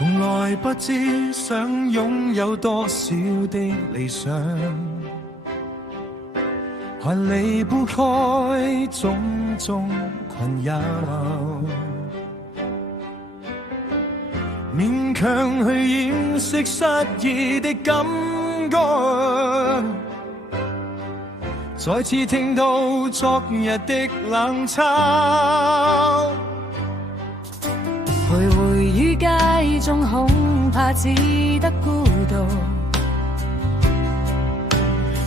從來不知想擁有多少的理想，還離不開種種困擾，勉強去掩飾失意的感覺，再次聽到昨日的冷嘲。徘徊於街中，恐怕只得孤獨，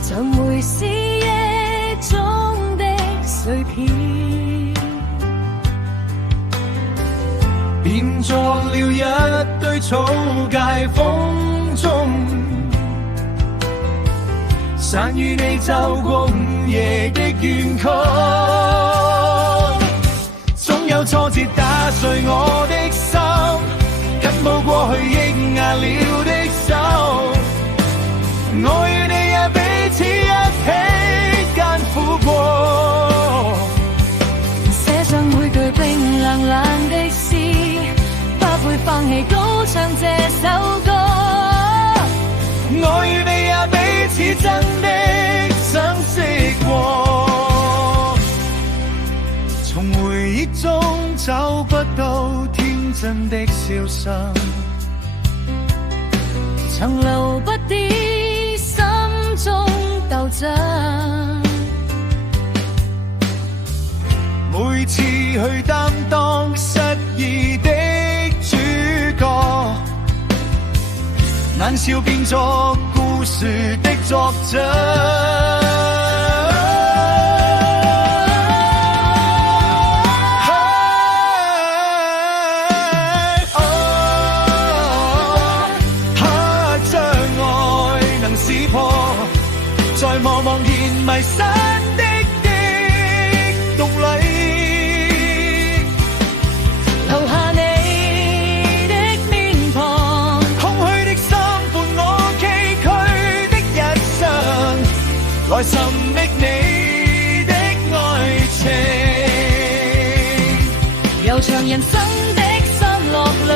像回視野中的碎片，變作了一堆草芥風中，散與你走過午夜的怨曲。總有挫折打碎我的心，緊抱過去抑壓了的手，我與你也彼此一起艱苦過，寫上每句冰冷冷的詩，不會放棄高唱這首歌。我與你也彼此真的相識過，從回憶中找不到天真的笑聲，曾留不啲心中鬥爭，每次去擔當失意的主角，難笑變作故事的作者。在茫茫然迷失的洞裏，留下你的面龐，空虛的心伴我崎嶇的日常，來尋覓你的愛情，悠長人生的失落裏，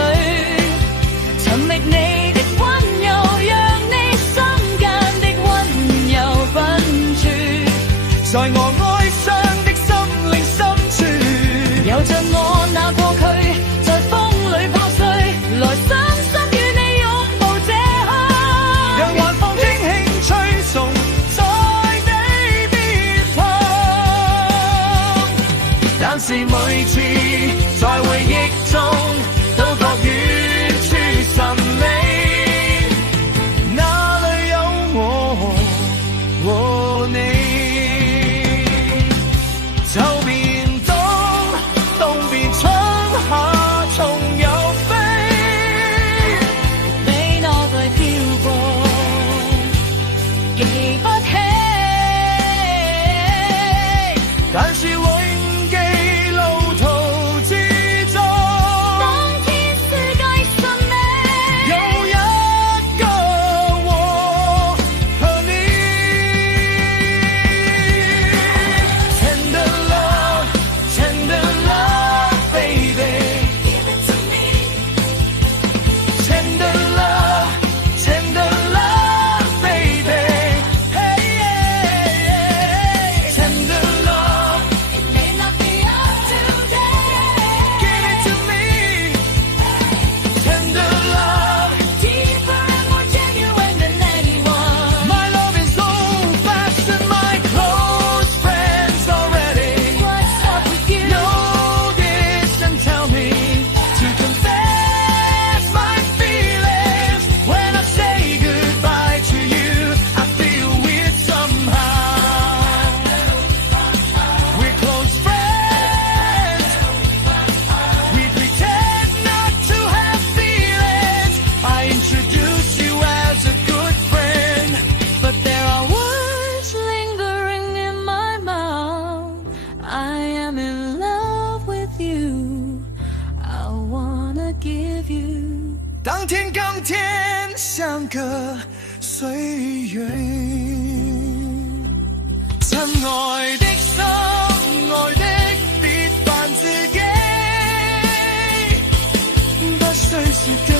尋覓你的溫柔，讓你心間的溫柔分處，在我哀傷的心靈深處，有着我那過去，在風裏破碎，來深深與你擁抱這刻，讓晚風輕輕吹送在你邊旁，但是每次在回憶中都覺遠處神秘，哪裏有我和你？秋變冬，冬變春夏，蟲又飛，你那對飄過，記不起，但是永記路途之中，當天世界神秘，有一個我和你。Tender love, tender love, baby. Give it to me. Tender love, tender love, baby. Hey, yeah, yeah. Tender love, it may not be us today. give it to me. Tender love, Deeper and more genuine than anyone. my love is so fast and my close friends already What's up with you? know this and tell me to confess my feelings. When I say goodbye to you, I feel weird somehow. We're close friends. We pretend not to have feelings. I introduce you as a good friend, But there are words lingering in my mouth. I am in love with you. I wanna give you. 當天今天相隔歲月，親愛的心愛的別煩自己，不需說一句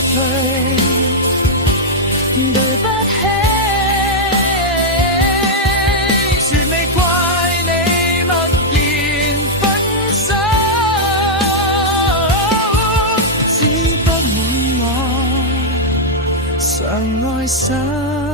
常愛上。